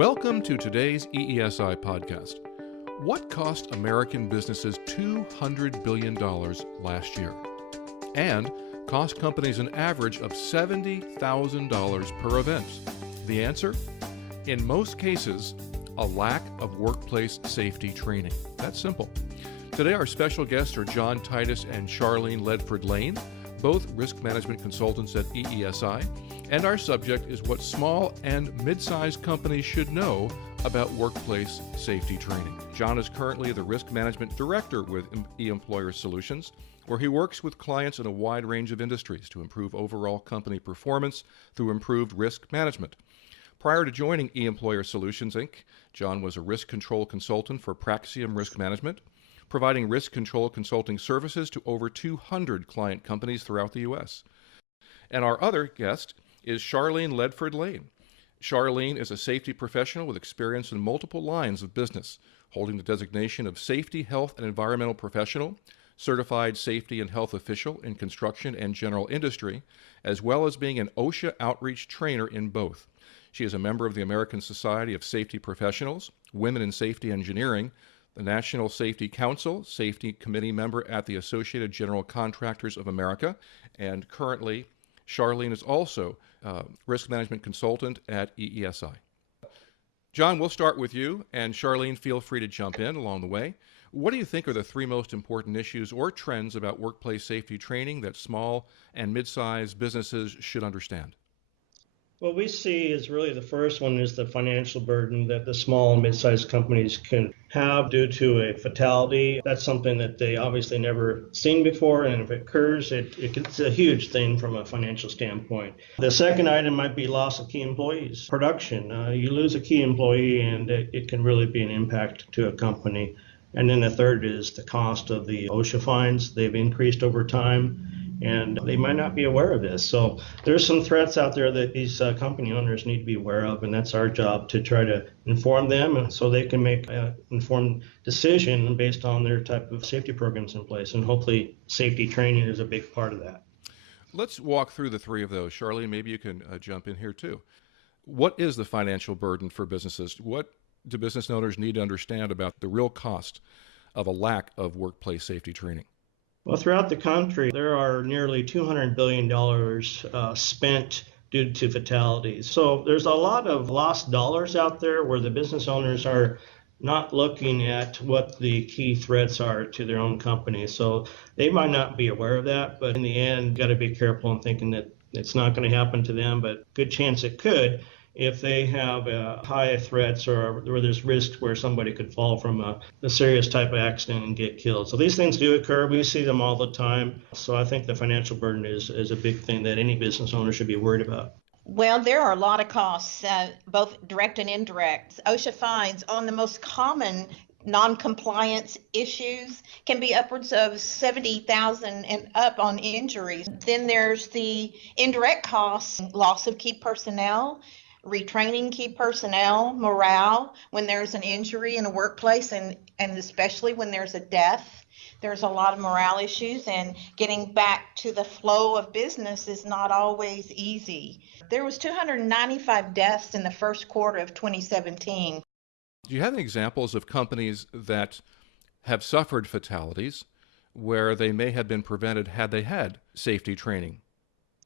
Welcome to today's eESI podcast. What cost American businesses $200 billion last year? And cost companies an average of $70,000 per event? The answer? In most cases, a lack of workplace safety training. That's simple. Today our special guests are Titus and Charlene Ledford Layne, both risk management consultants at eESI, and our subject is what small and mid-sized companies should know about workplace safety training. John is currently the Risk Management Director with eEmployer Solutions, where he works with clients in a wide range of industries to improve overall company performance through improved risk management. Prior to joining eEmployer Solutions, Inc., John was a risk control consultant for Praxium Risk Management, providing risk control consulting services to over 200 client companies throughout the U.S. And our other guest is Charlene Ledford Layne. Charlene is a safety professional with experience in multiple lines of business, holding the designation of Safety, Health, and Environmental Professional, Certified Safety and Health Official in Construction and General Industry, as well as being an OSHA outreach trainer in both. She is a member of the American Society of Safety Professionals, Women in Safety Engineering, the National Safety Council, Safety Committee member at the Associated General Contractors of America, and currently Charlene is also a risk management consultant at eESI. John, we'll start with you, and Charlene, feel free to jump in along the way. What do you think are the three most important issues or trends about workplace safety training that small and mid-sized businesses should understand? What we see is really the first one is the financial burden that the small and mid-sized companies can have due to a fatality. That's something that they obviously never seen before, and if it occurs, it's a huge thing from a financial standpoint. The second item might be loss of key employees. Production, you lose a key employee and it can really be an impact to a company. And then the third is the cost of the OSHA fines. They've increased over time, and they might not be aware of this. So there's some threats out there that these company owners need to be aware of, and that's our job to try to inform them so they can make an informed decision based on their type of safety programs in place. And hopefully safety training is a big part of that. Let's walk through the three of those. Charlene, maybe you can jump in here too. What is the financial burden for businesses? What do business owners need to understand about the real cost of a lack of workplace safety training? Well, throughout the country, there are nearly $200 billion spent due to fatalities. So there's a lot of lost dollars out there where the business owners are not looking at what the key threats are to their own company. So they might not be aware of that, but in the end, got to be careful in thinking that it's not going to happen to them, but good chance it could if they have high threats or where there's risks where somebody could fall from a serious type of accident and get killed. So these things do occur. We see them all the time. So I think the financial burden is a big thing that any business owner should be worried about. Well, there are a lot of costs, both direct and indirect. OSHA fines on the most common non-compliance issues can be upwards of $70,000 and up on injuries. Then there's the indirect costs, loss of key personnel, retraining key personnel, morale when there's an injury in a workplace, and especially when there's a death. There's a lot of morale issues, and getting back to the flow of business is not always easy. There was 295 deaths in the first quarter of 2017. Do you have any examples of companies that have suffered fatalities where they may have been prevented had they had safety training?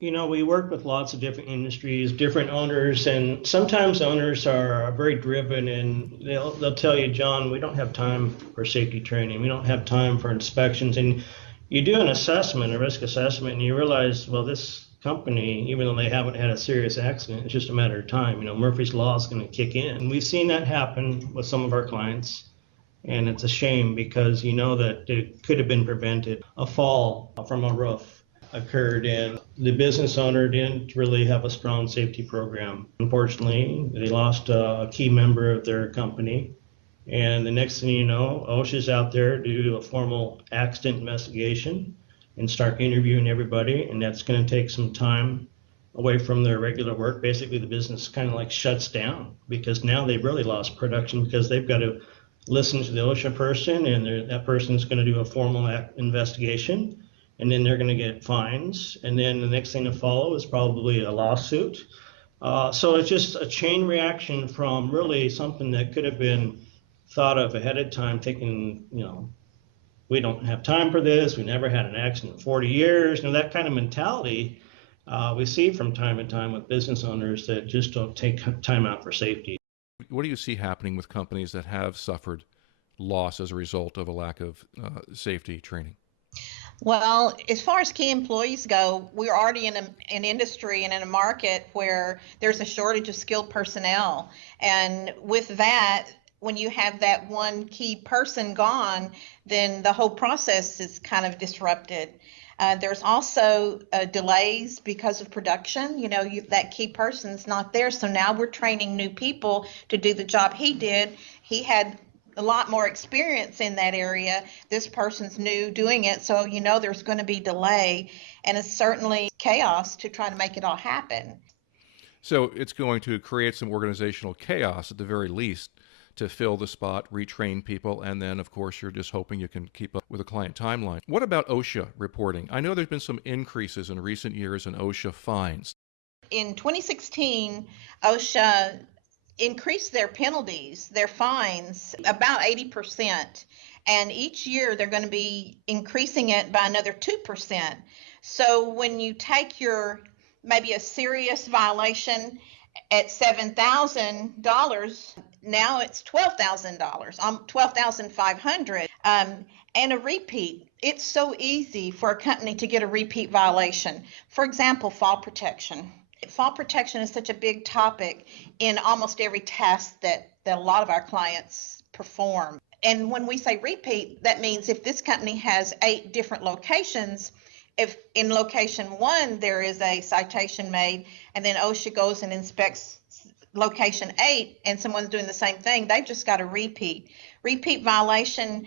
You know, we work with lots of different industries, different owners, and sometimes owners are very driven and they'll tell you, John, we don't have time for safety training. We don't have time for inspections. And you do an assessment, a risk assessment, and you realize, well, this company, even though they haven't had a serious accident, it's just a matter of time. You know, Murphy's Law is going to kick in. And we've seen that happen with some of our clients. And it's a shame because you know that it could have been prevented. A fall from a roof occurred and the business owner didn't really have a strong safety program. Unfortunately, they lost a key member of their company. And the next thing you know, OSHA's out there to do a formal accident investigation and start interviewing everybody. And that's going to take some time away from their regular work. Basically, the business kind of like shuts down because now they've really lost production because they've got to listen to the OSHA person, and that person's going to do a formal investigation. And then they're going to get fines. And then the next thing to follow is probably a lawsuit. So it's just a chain reaction from really something that could have been thought of ahead of time, thinking, we don't have time for this. We never had an accident in 40 years. That kind of mentality we see from time to time with business owners that just don't take time out for safety. What do you see happening with companies that have suffered loss as a result of a lack of safety training? Well, as far as key employees go, we're already in an industry and in a market where there's a shortage of skilled personnel. And with that, when you have that one key person gone, then the whole process is kind of disrupted. There's also delays because of production. That key person's not there. So now we're training new people to do the job he did. He had a lot more experience in that area. This person's new doing it. So, there's going to be delay, and it's certainly chaos to try to make it all happen. So it's going to create some organizational chaos at the very least to fill the spot, retrain people, and then, of course, you're just hoping you can keep up with a client timeline. What about OSHA reporting? I know there's been some increases in recent years in OSHA fines. In 2016, OSHA increased their penalties, their fines, about 80%. And each year they're going to be increasing it by another 2%. So when you take maybe a serious violation at $7,000, now it's $12,000, $12,500, and a repeat. It's so easy for a company to get a repeat violation. For example, fall protection. Fall protection is such a big topic in almost every task that a lot of our clients perform. And when we say repeat, that means if this company has 8 different locations, if in location 1 there is a citation made and then OSHA goes and inspects location 8 and someone's doing the same thing, they've just got a repeat. Repeat violation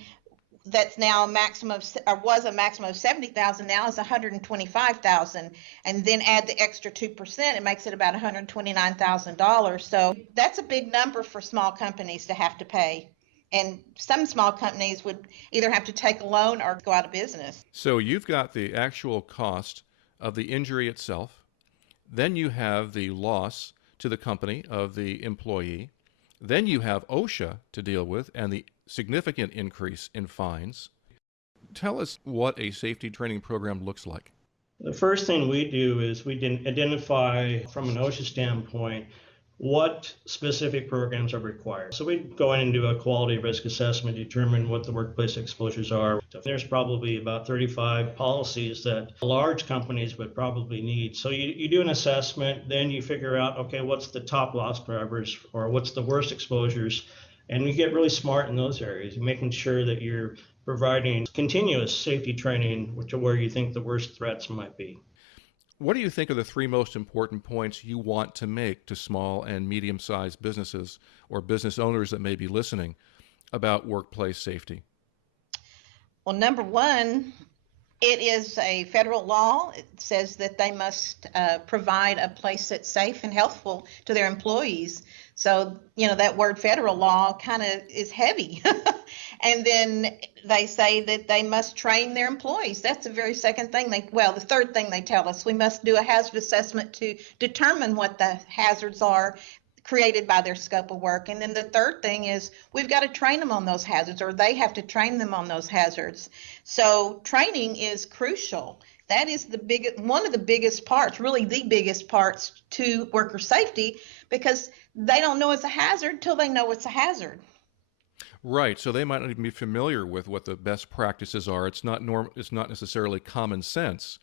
that's now a maximum was a maximum of 70,000, now is 125,000, and then add the extra 2%, it makes it about $129,000. So that's a big number for small companies to have to pay. And some small companies would either have to take a loan or go out of business. So you've got the actual cost of the injury itself. Then you have the loss to the company of the employee. Then you have OSHA to deal with and the significant increase in fines. Tell us what a safety training program looks like. The first thing we do is we identify from an OSHA standpoint what specific programs are required. So we go in and do a quality risk assessment, determine what the workplace exposures are. There's probably about 35 policies that large companies would probably need. So you do an assessment, then you figure out, okay, what's the top loss drivers or what's the worst exposures? And you get really smart in those areas, making sure that you're providing continuous safety training, which are where you think the worst threats might be. What do you think are the 3 most important points you want to make to small and medium-sized businesses or business owners that may be listening about workplace safety? Well, number 1, it is a federal law. It says that they must provide a place that's safe and healthful to their employees. So, that word federal law kind of is heavy. And then they say that they must train their employees. That's the very second thing the third thing they tell us, we must do a hazard assessment to determine what the hazards are created by their scope of work. And then the third thing is we've got to train them on those hazards, or they have to train them on those hazards. So training is crucial. That is one of the biggest parts, really the biggest parts to worker safety, because they don't know it's a hazard until they know it's a hazard. Right. So they might not even be familiar with what the best practices are. It's not necessarily common sense.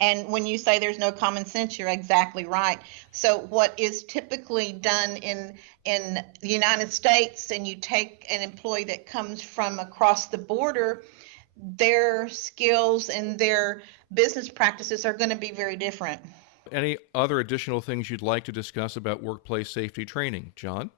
And when you say there's no common sense, you're exactly right. So what is typically done in the United States, and you take an employee that comes from across the border, their skills and their business practices are going to be very different. Any other additional things you'd like to discuss about workplace safety training, John?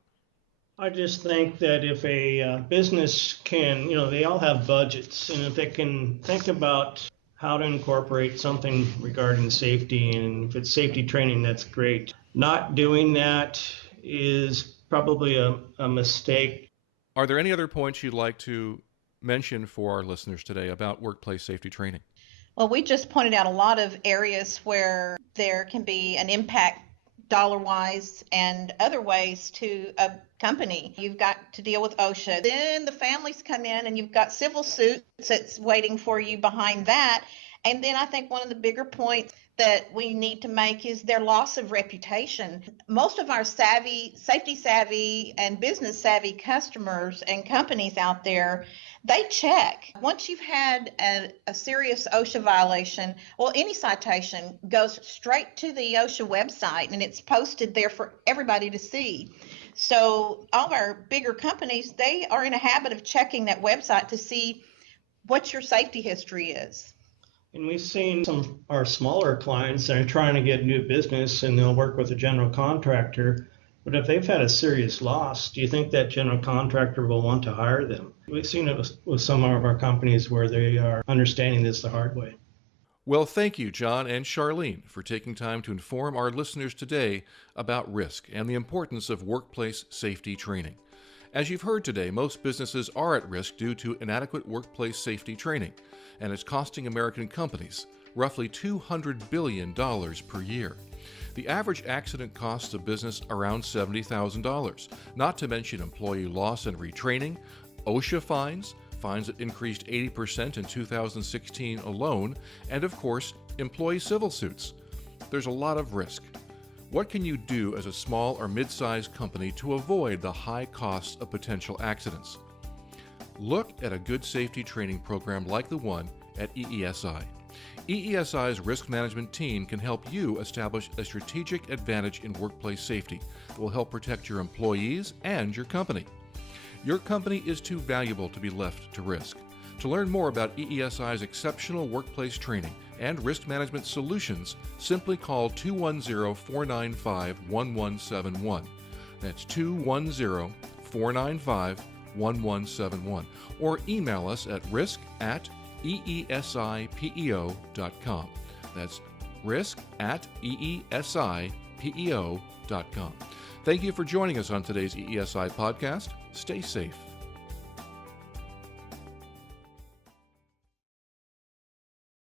I just think that if a business can, they all have budgets, and if they can think about how to incorporate something regarding safety, and if it's safety training, that's great. Not doing that is probably a mistake. Are there any other points you'd like to mention for our listeners today about workplace safety training? Well, we just pointed out a lot of areas where there can be an impact dollar-wise and other ways to a company. You've got to deal with OSHA. Then the families come in and you've got civil suits that's waiting for you behind that. And then I think one of the bigger points that we need to make is their loss of reputation. Most of our safety savvy and business savvy customers and companies out there, they check. Once you've had a serious OSHA violation, well, any citation goes straight to the OSHA website and it's posted there for everybody to see. So all of our bigger companies, they are in a habit of checking that website to see what your safety history is. And we've seen some of our smaller clients that are trying to get new business and they'll work with a general contractor. But if they've had a serious loss, do you think that general contractor will want to hire them? We've seen it with some of our companies where they are understanding this the hard way. Well, thank you, John and Charlene, for taking time to inform our listeners today about risk and the importance of workplace safety training. As you've heard today, most businesses are at risk due to inadequate workplace safety training, and it's costing American companies roughly $200 billion per year. The average accident costs a business around $70,000, not to mention employee loss and retraining, OSHA fines that increased 80% in 2016 alone, and of course, employee civil suits. There's a lot of risk. What can you do as a small or mid-sized company to avoid the high costs of potential accidents? Look at a good safety training program like the one at eESI. eESI's risk management team can help you establish a strategic advantage in workplace safety that will help protect your employees and your company. Your company is too valuable to be left to risk. To learn more about eESI's exceptional workplace training and risk management solutions, simply call 210-495-1171. That's 210-495-1171. Or email us at risk@eESIpeo.com. That's risk@eESIpeo.com. Thank you for joining us on today's eESI podcast. Stay safe.